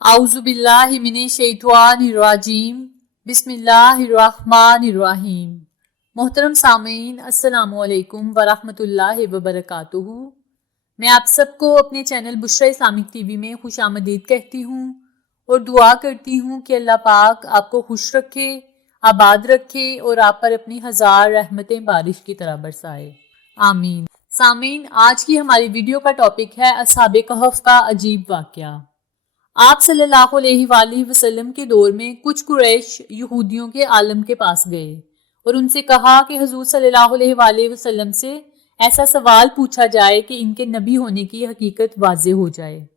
आऊज़ु बिल्लाहि मिनश शैतानिर रजीम बिस्मिल्लाहिर्रहमानिर्रहीम। मोहतरम सामीन, अस्सलामु अलैकुम वरहमतुल्लाहि वबरकातुहू। मैं आप सबको अपने चैनल बुशरा इस्लामिक टीवी में खुशामदीद कहती हूँ और दुआ करती हूँ कि अल्लाह पाक आपको खुश रखे, आबाद रखे और आप पर अपनी हज़ार रहमतें बारिश की तरह बरसाए, आमीन। सामीन, आज की हमारी वीडियो का टॉपिक है असहाबे कहफ का अजीब वाक़या। आप सल्लल्लाहु अलैहि वसल्लम के दौर में कुछ कुरैश यहूदियों के आलम के पास गए और उनसे कहा कि हुजूर सल्लल्लाहु अलैहि वसल्लम से ऐसा सवाल पूछा जाए कि इनके नबी होने की हकीकत वाज़ेह हो जाए।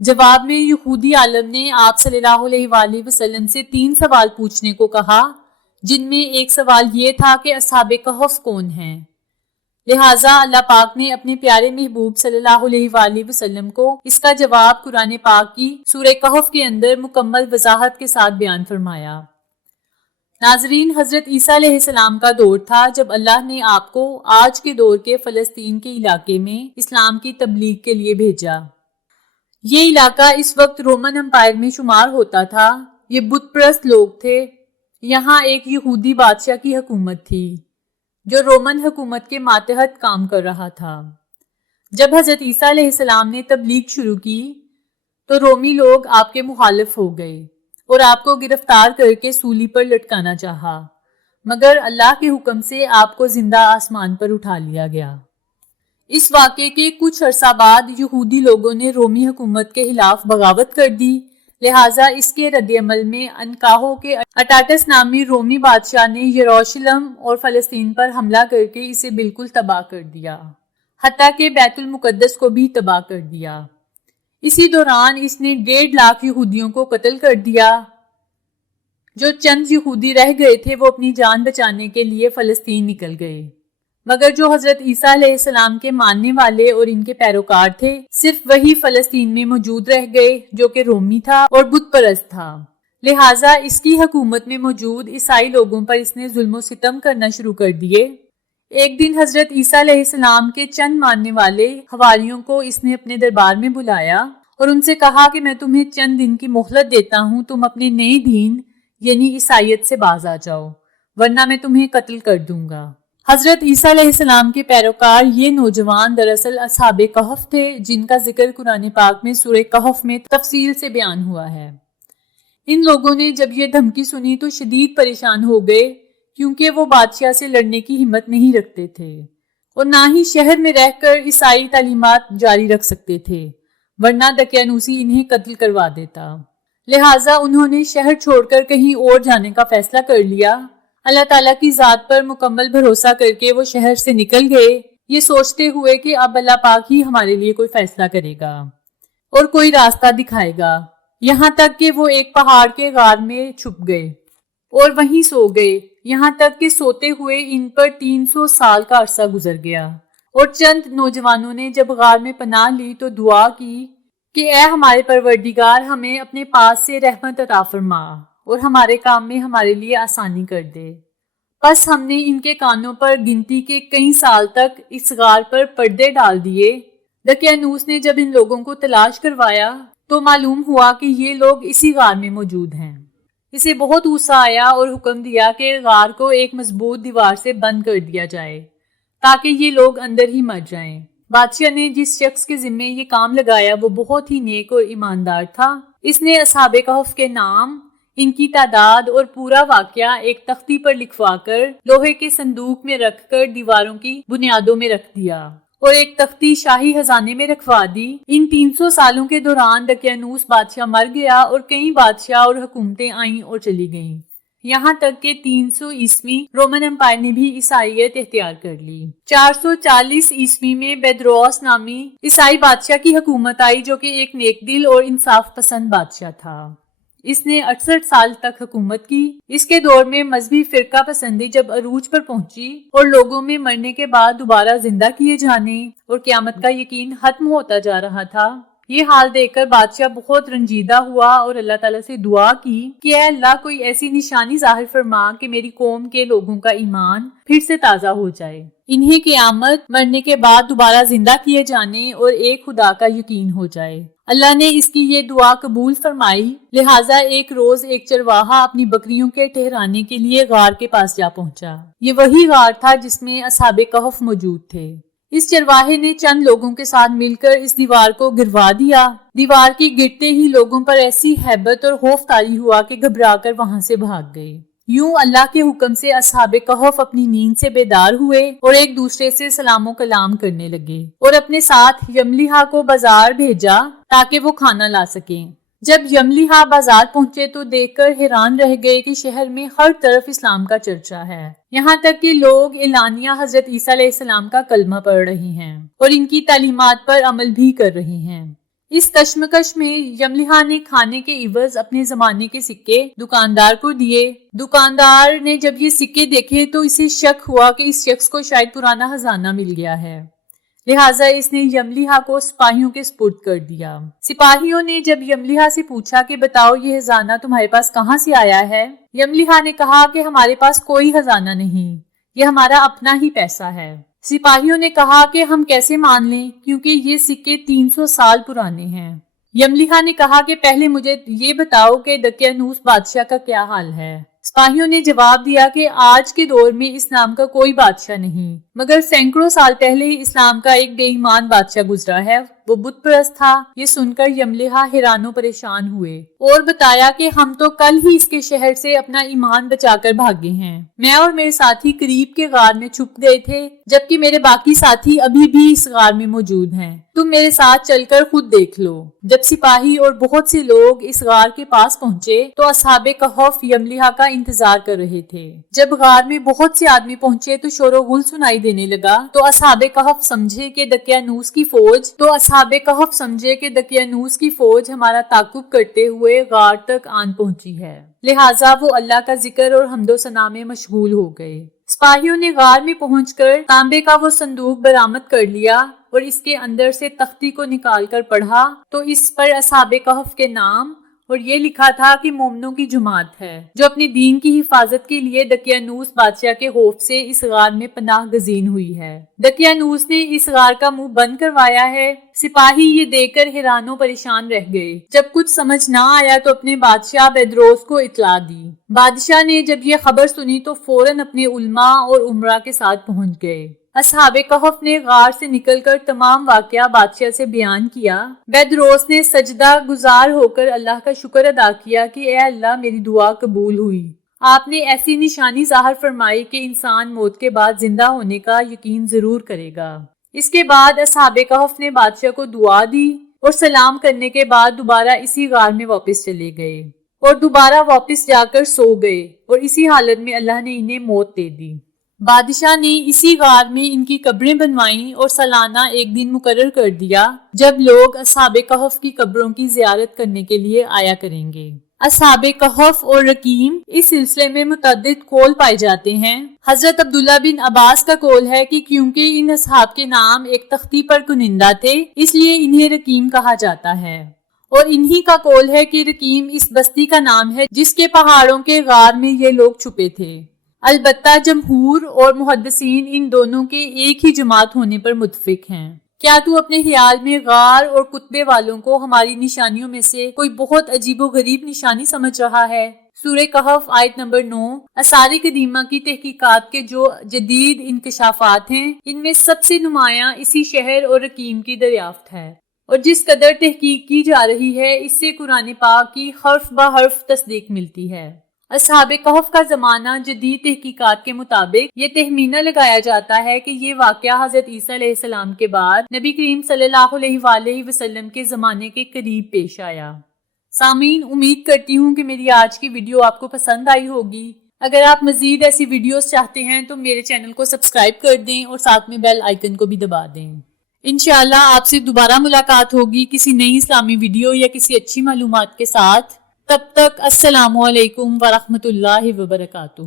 जवाब में यहूदी आलम ने आप सल्लल्लाहु अलैहि वसल्लम से 3 सवाल पूछने को कहा, जिनमें एक सवाल ये था कि असहाबे कहफ कौन हैं। लिहाजा अल्लाह पाक ने अपने प्यारे महबूब सल्लल्लाहु अलैहि वसल्लम को इसका जवाब कुरान पाक की सूरह कहफ के अंदर मुकम्मल वजाहत के साथ बयान फरमाया। नाजरीन, हजरत ईसा अलैहिस्सलाम का दौर था जब अल्लाह ने आपको आज के दौर के फ़लस्तीन के इलाके में इस्लाम की तबलीग के लिए भेजा। ये इलाका इस वक्त रोमन एम्पायर में शुमार होता था। ये बुत परस्त लोग थे। यहाँ एक यहूदी बादशाह की हुकूमत थी जो रोमन हुकूमत के मातहत काम कर रहा था। जब हजरत ईसा अलैहिस्सलाम ने तबलीग शुरू की तो रोमी लोग आपके मुखालिफ हो गए और आपको गिरफ्तार करके सूली पर लटकाना चाहा, मगर अल्लाह के हुक्म से आपको जिंदा आसमान पर उठा लिया गया। इस वाक़े के कुछ अरसा बाद यहूदी लोगों ने रोमी हुकूमत के खिलाफ बगावत कर दी। लिहाजा इसके रद्द-ए-अमल में अनकाहो के अटाटस नामी रोमी बादशाह ने यरूशलेम और फ़लस्तीन पर हमला करके इसे बिल्कुल तबाह कर दिया, हत्ता के बैतुल मुकद्दस को भी तबाह कर दिया। इसी दौरान इसने 1.5 लाख यहूदियों को कत्ल कर दिया। जो चंद यहूदी रह गए थे वो अपनी जान बचाने के लिए फ़लस्तीन निकल गए, मगर जो हजरत ईसा अलैहिस्सलाम के मानने वाले और इनके पैरोकार थे, सिर्फ वही फ़लस्तीन में मौजूद रह गए जो कि रोमी था और बुत परस्त था। लिहाजा इसकी हुकूमत में मौजूद ईसाई लोगों पर इसने जुल्म सितम करना शुरू कर दिए। एक दिन हजरत ईसा अलैहिस्सलाम के चंद मानने वाले हवारियों को इसने अपने दरबार में बुलाया और उनसे कहा कि मैं तुम्हें चंद दिन की मोहलत देता हूँ, तुम अपने नए दीन यानी ईसाइयत से बाज आ जाओ, वरना मैं तुम्हें कत्ल कर दूंगा। हजरत ईसा अलैहिस्सलाम के पैरोकार ये नौजवान दरअसल असहाबे कहफ थे, जिनका जिक्र कुरान पाक में सूरह कहफ में तफसील से बयान हुआ है। इन लोगों ने जब ये धमकी सुनी तो शदीद परेशान हो गए, क्योंकि वो बादशाह से लड़ने की हिम्मत नहीं रखते थे और ना ही शहर में रहकर ईसाई तालीमात जारी रख सकते थे, वरना दकियानूसी इन्हें कत्ल करवा देता। लिहाजा उन्होंने शहर छोड़कर कहीं और जाने का फैसला कर लिया। अल्लाह ताला की ज़ात पर मुकम्मल भरोसा करके वो शहर से निकल गए, ये सोचते हुए कि अब अल्लाह पाक ही हमारे लिए कोई फैसला करेगा और कोई रास्ता दिखाएगा। यहाँ तक कि वो एक पहाड़ के गार में छुप गए और वहीं सो गए। यहाँ तक कि सोते हुए इन पर 300 साल का अरसा गुजर गया और चंद नौजवानों ने जब गार में पनाह ली तो दुआ की कि ऐ हमारे परवरदिगार, हमें अपने पास से रहमत अता फरमा और हमारे काम में हमारे लिए आसानी कर दे। बस हमने इनके कानों पर गिनती के कई साल तक इस गार पर पर्दे डाल दिए। दकियानूस ने जब इन लोगों को तलाश करवाया तो मालूम हुआ कि ये लोग इसी गार में मौजूद हैं। इसे बहुत गुस्सा आया और हुक्म दिया कि गार को एक मजबूत दीवार से बंद कर दिया जाए ताकि ये लोग अंदर ही मर जाएं। बादशाह ने जिस शख्स के जिम्मे ये काम लगाया वो बहुत ही नेक और ईमानदार था। इसने असहाबे कहफ के नाम, इनकी तादाद और पूरा वाकया एक तख्ती पर लिखवाकर लोहे के संदूक में रखकर दीवारों की बुनियादों में रख दिया और एक तख्ती शाही खजाने में रखवा दी। इन 300 सालों के दौरान दकियानूस बादशाह मर गया और कई बादशाह और हुकूमतें आईं और चली गईं। यहाँ तक कि 300 ईस्वी रोमन एम्पायर ने भी ईसाइयत इख्तियार कर ली। 440 ईस्वी में बेदरोस नामी ईसाई बादशाह की हुकूमत आई, जो कि एक नेकदिल और इंसाफ पसंद बादशाह था। इसने 68 साल तक हुकूमत की। इसके दौर में मजहबी फिरका पसंदी जब अरूज पर पहुंची और लोगों में मरने के बाद दोबारा जिंदा किए जाने और क़यामत का यकीन खत्म होता जा रहा था, ये हाल देखकर बादशाह बहुत रंजीदा हुआ और अल्लाह ताला से दुआ की कि ऐ अल्लाह, कोई ऐसी निशानी जाहिर फरमा कि मेरी कौम के लोगों का ईमान फिर से ताज़ा हो जाए, इन्हें क़यामत, मरने के बाद दोबारा जिंदा किए जाने और एक खुदा का यकीन हो जाए। اللہ نے اس کی یہ دعا قبول فرمائی، لہٰذا ایک روز ایک چرواہا اپنی بکریوں کے ٹھہرانے کے لیے غار کے پاس جا پہنچا۔ یہ وہی غار تھا جس میں اصحاب کہف موجود تھے۔ اس چرواہے نے چند لوگوں کے ساتھ مل کر اس دیوار کو گروا دیا۔ دیوار کی گرتے ہی لوگوں پر ایسی ہیبت اور خوف طاری ہوا کہ گھبرا کر وہاں سے بھاگ گئے۔ یوں اللہ کے حکم سے اصحاب کہف اپنی نیند سے بیدار ہوئے اور ایک دوسرے سے سلام و کلام کرنے لگے اور اپنے ساتھ یملیحہ کو بازار بھیجا تاکہ وہ کھانا لا سکیں۔ جب یملیحہ بازار پہنچے تو دیکھ کر حیران رہ گئے کہ شہر میں ہر طرف اسلام کا چرچا ہے، یہاں تک کہ لوگ اعلانیہ حضرت عیسیٰ علیہ السلام کا کلمہ پڑھ رہے ہیں اور ان کی تعلیمات پر عمل بھی کر رہے ہیں۔ اس کشمکش میں یملیحہ نے کھانے کے عوض اپنے زمانے کے سکے دکاندار کو دیے۔ دکاندار نے جب یہ سکے دیکھے تو اسے شک ہوا کہ اس شخص کو شاید پرانا خزانہ مل گیا ہے، لہٰذا اس نے یملیحہ کو سپاہیوں کے سپرد کر دیا۔ سپاہیوں نے جب یملیحہ سے پوچھا کہ بتاؤ یہ خزانہ تمہارے پاس کہاں سے آیا ہے، یملیحہ نے کہا کہ ہمارے پاس کوئی خزانہ نہیں، یہ ہمارا اپنا ہی پیسہ ہے۔ سپاہیوں نے کہا کہ ہم کیسے مان لیں کیونکہ یہ سکے 300 سال پرانے ہیں۔ یملیحہ نے کہا کہ پہلے مجھے یہ بتاؤ کہ دقیانوس بادشاہ کا کیا حال ہے۔ سپاہیوں نے جواب دیا کہ آج کے دور میں اسلام کا کوئی بادشاہ نہیں، مگر سینکڑوں سال پہلے ہی اسلام کا ایک بے ایمان بادشاہ گزرا ہے، وہ بت پرست تھا۔ یہ سن کر یملیحہ حیران و پریشان ہوئے اور بتایا کہ ہم تو کل ہی اس کے شہر سے اپنا ایمان بچا کر بھاگے ہیں، میں اور میرے ساتھی قریب کے غار میں چھپ گئے تھے جبکہ میرے باقی ساتھی ابھی بھی اس غار میں موجود ہیں، تم میرے ساتھ چل کر خود دیکھ لو۔ جب سپاہی اور بہت سے لوگ اس غار کے پاس پہنچے تو اصحاب کہف یملیحہ کا انتظار کر رہے تھے۔ جب غار میں بہت سے آدمی پہنچے تو شور و غل سنائی دینے لگا تو اصحاب کہف سمجھے کہ دقیانوس کی فوج ہمارا تعاقب کرتے ہوئے غار تک آن پہنچی ہے، لہٰذا وہ اللہ کا ذکر اور حمد و ثنا میں مشغول ہو گئے۔ سپاہیوں نے غار میں پہنچ کر تانبے کا وہ صندوق برآمد کر لیا اور اس کے اندر سے تختی کو نکال کر پڑھا تو اس پر اصحاب کہف کے نام اور یہ لکھا تھا کہ مومنوں کی جماعت ہے جو اپنے دین کی حفاظت کے لیے دقیانوس بادشاہ کے خوف سے اس غار میں پناہ گزین ہوئی ہے۔ دقیانوس نے اس غار کا منہ بند کروایا ہے۔ سپاہی یہ دیکھ کر حیران و پریشان رہ گئے۔ جب کچھ سمجھ نہ آیا تو اپنے بادشاہ بیدروس کو اطلاع دی۔ بادشاہ نے جب یہ خبر سنی تو فوراً اپنے علماء اور امراء کے ساتھ پہنچ گئے۔ اصحاب کہف نے غار سے نکل کر تمام واقعہ بادشاہ سے بیان کیا۔ بیدروس نے سجدہ گزار ہو کر اللہ کا شکر ادا کیا کہ اے اللہ میری دعا قبول ہوئی۔ آپ نے ایسی نشانی ظاہر فرمائی کہ انسان موت کے بعد زندہ ہونے کا یقین ضرور کرے گا۔ اس کے بعد اصحاب کہف نے بادشاہ کو دعا دی اور سلام کرنے کے بعد دوبارہ اسی غار میں واپس چلے گئے اور دوبارہ واپس جا کر سو گئے اور اسی حالت میں اللہ نے انہیں موت دے دی۔ بادشاہ نے اسی غار میں ان کی قبریں بنوائیں اور سالانہ ایک دن مقرر کر دیا جب لوگ اصحاب کہف کی قبروں کی زیارت کرنے کے لیے آیا کریں گے۔ اصحاب کہف اور رقیم اس سلسلے میں متعدد قول پائے جاتے ہیں۔ حضرت عبداللہ بن عباس کا قول ہے کہ کیونکہ ان اصحاب کے نام ایک تختی پر کنندہ تھے اس لیے انہیں رقیم کہا جاتا ہے، اور انہی کا قول ہے کہ رقیم اس بستی کا نام ہے جس کے پہاڑوں کے غار میں یہ لوگ چھپے تھے۔ البتہ جمہور اور محدثین ان دونوں کے ایک ہی جماعت ہونے پر متفق ہیں۔ کیا تو اپنے خیال میں غار اور کتبے والوں کو ہماری نشانیوں میں سے کوئی بہت عجیب و غریب نشانی سمجھ رہا ہے؟ سورہ کہف آیت نمبر 9۔ آثار قدیمہ کی تحقیقات کے جو جدید انکشافات ہیں ان میں سب سے نمایاں اسی شہر اور رقیم کی دریافت ہے، اور جس قدر تحقیق کی جا رہی ہے اس سے قرآن پاک کی حرف بہ حرف تصدیق ملتی ہے۔ اصحاب کہف کا زمانہ جدید تحقیقات کے مطابق یہ تخمینہ لگایا جاتا ہے کہ یہ واقعہ حضرت عیسیٰ علیہ السلام کے بعد نبی کریم صلی اللہ علیہ وآلہ وسلم کے زمانے کے قریب پیش آیا۔ سامعین، امید کرتی ہوں کہ میری آج کی ویڈیو آپ کو پسند آئی ہوگی۔ اگر آپ مزید ایسی ویڈیوز چاہتے ہیں تو میرے چینل کو سبسکرائب کر دیں اور ساتھ میں بیل آئیکن کو بھی دبا دیں۔ انشاءاللہ آپ سے دوبارہ ملاقات ہوگی کسی نئی اسلامی ویڈیو یا کسی اچھی معلومات کے ساتھ۔ تب تک السلام علیکم ورحمۃ اللہ وبرکاتہ۔